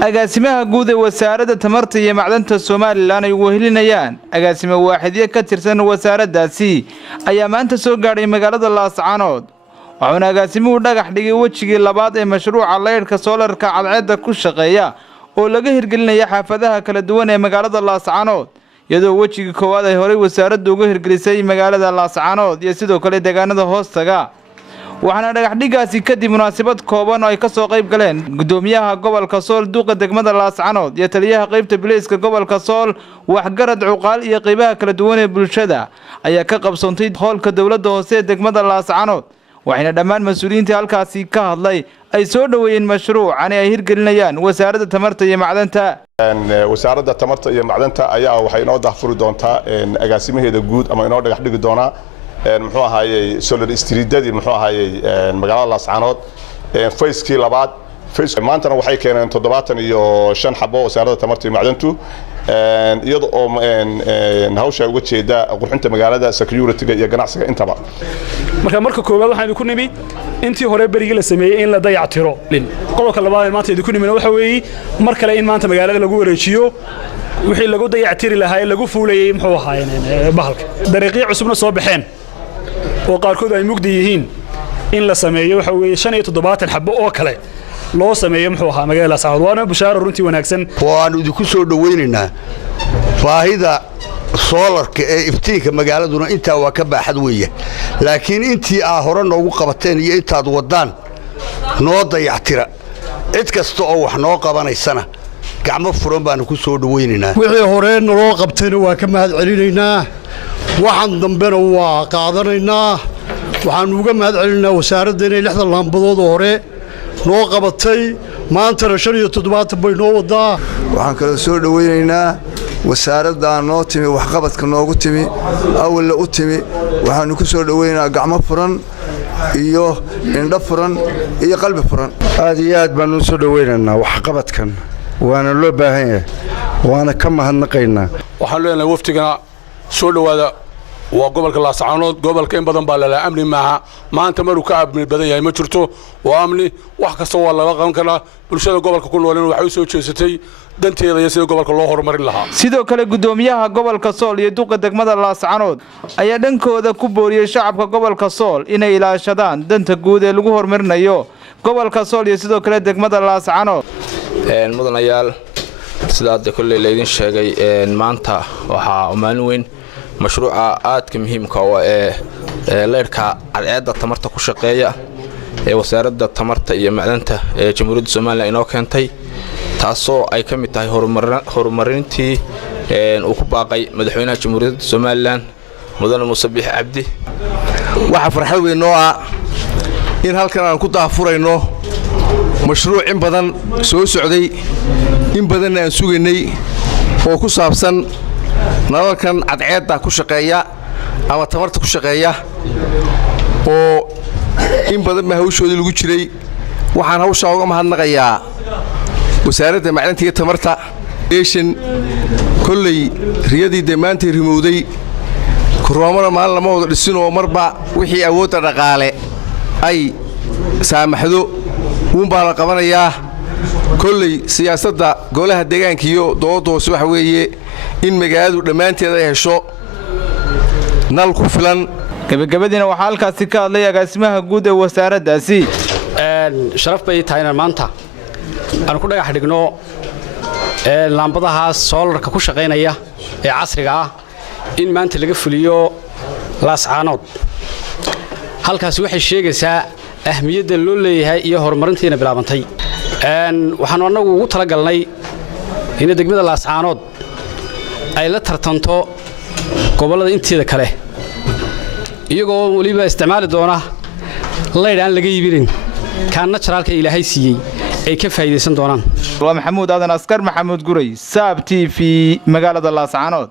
agaasimaha guud ee wasaaradda tamarta iyo macdanta Soomaaliland ay wehelinayaan agaasimo waaxidye ka tirsan wasaaraddaasi ayaa maanta soo gaaray magaalada Laascaanood waxaana agaasimuhu dhagax dhigay wajigii labaad ee mashruuca Laydhka Solarka cadceedda ku shaqeeya oo laga hirgelinayo xaafadaha kala duwan ee magaalada Laascaanood iyadoo wajigii koowaad ay horay wasaaraddu uga hirgelisay magaalada Laascaanood iyo sidoo kale deegaanada hoostaga waxaana dhagax dhigaasi kadib munaasabad kooban oo ay ka soo qayb galeen gudoomiyaha gobolka Sool duqa degmada Laascaanood iyo taliyaha qaybta bilayska gobolka Sool waxgarad cuqaal iyo qaybaha kala duwan ee bulshada ayaa ka qabsoontay hoolka dawladda hoose ee degmada Laascaanood waxayna dhammaan mas'uuliyiinta halkaasi ka hadlay ay soo dhaweeyeen mashruucan ay hirgelinayaan wasaaradda tamarta iyo macdanta wasaaradda tamarta iyo macdanta ayaa waxay inoo daahfuri doontaa agaasimaheeda guud ama inoo dhagax dhigi doonaa muxuu ahaayay solar streetadii muxuu ahaayay magaalada Laascaanood fayskii labaad maantana waxay keeneen 75 xabo wasaaradda tamarta iyo macdantu iyadoo oo hawsha uga jeeda qurxinta magaalada security-ga iyo ganacsiga intaba marka koowaad waxaan ku nimi intii hore bariga la sameeyay in la dayactiro qodobka labaad ee maanta ku nimina waxa weeyii mar kale in maanta magaalada lagu wareejiyo wixii lagu dayactiri lahaa lagu fuulayay muxuu ahaayeen bahalka dariiqyo cusubna soo baxeen oo qaarkood ay mugdi yihiin in la sameeyo waxa weeye 75 xabo oo kale loo sameeyo muxuu ahaa magaalada Laascaanood waana bushaaro runtii wanaagsan waan idinku soo dhaweynaynaa baahida solarka ee iftiinka magaaladuna inta waa ka baaxad weeye laakiin intii hore noogu qabateen iyo intaad wadaan noo dayactira cid kasta oo wax noo qabanaysana gacmo furan baan ku soo dhaweynaynaa wixii hore noo qabtayna waa ka mahad celinaynaa waxaan dambena waa qaadanaynaa waxaan uga mahad celinaynaa wasaaradda inay 6 lambadood hore noo qabatay maantana 75 bay noo wadaa waxaan kala soo dhaweynaynaa wasaaradda noo timi wax qabadka noogu timi awal u timi waxaan ku soo dhaweynaynaa gacmo furan iyo indho furan iyo qalbi furan aad iyo aad baan u soo dhaweynaynaa wax qabadkan waana loo baahan yahay waana ka mahadnaqaynaa waxaan leenahay waftigana soo dhawaada waa gobolka Laascaanood gobolka in badan baa la amni maaha maanta maruu ka amni badan yahay ma jirto waa amni wax kasta waa laga qaban karaa bulshada gobolka ku nool waxay u soo jeesatay danteeda iyo sida gobolka loo horumarin lahaa sidoo kale gudoomiyaha gobolka Sool iyo duqa degmada Laascaanood ayaa dhankooda ku booriyay shacabka gobolka Sool inay ilaashadaan danta guud ee lagu horumarinayo gobolka Sool iyo sidoo kale degmada Laascaanood mudanayaal sidaad kullee leedin sheegay maanta waxa maalin weyn mashruuca aadka muhiimka ah ee Laydhka cadceedda tamarta ku shaqeeya ee wasaaradda tamarta iyo macdanta ee Jamhuuriyadda Soomaaliland inoo keentay taasoo ay ka mid tahay horumarintii uu ku baaqay madaxweynaha Jamhuuriyadda Soomaaliland mudane Muuse Biixi Cabdi waxa farxad weyn oo ah in halkan aan ku daafurayno mashruuc in badan soo socday in badan aan sugaynay oo ku saabsan nalalkan cadceedda ku shaqeeya ama tamarta ku shaqeeya oo in badan ma hawshoodii lagu jiray waxaan hawsha uga mahadnaqayaa wasaaradda macdanta iyo tamarta kolley riyadii maanta rimowday koromana maalin lama wada dhisin oo marba wixii awoodda dhaqaale ay saamaxdo baa la qabanayaa kolley siyaasadda golaha deegaanka iyo dowladda hoose waxa weeye in magaaladu dhammaanteed ay hesho nal ku filan gabagabadina waxa halkaasi ka hadlay agaasimaha guud ee wasaaraddaasi sharaf bay tahay maanta aan ku dhagax dhigno laambadaha solarka ku shaqeynaya ee casriga ah in maanta laga fuliyo Laascaanood halkaasi waxay sheegaysaa ahmiyadda loo leeyahay iyo horumarintiina bilaabantay waxaan anagu ugu tala galnay in degmada Laascaanood ay la tartanto gobolada inteeda kale iyagoo waliba isticmaali doona Laydh aan laga iibinin ka naturalka Ilaahay siiyay ay ka faa'iideysan doonaan waa Maxamuud Aadan Askar Maxamuud Guray Saab TV magaalada Laascaanood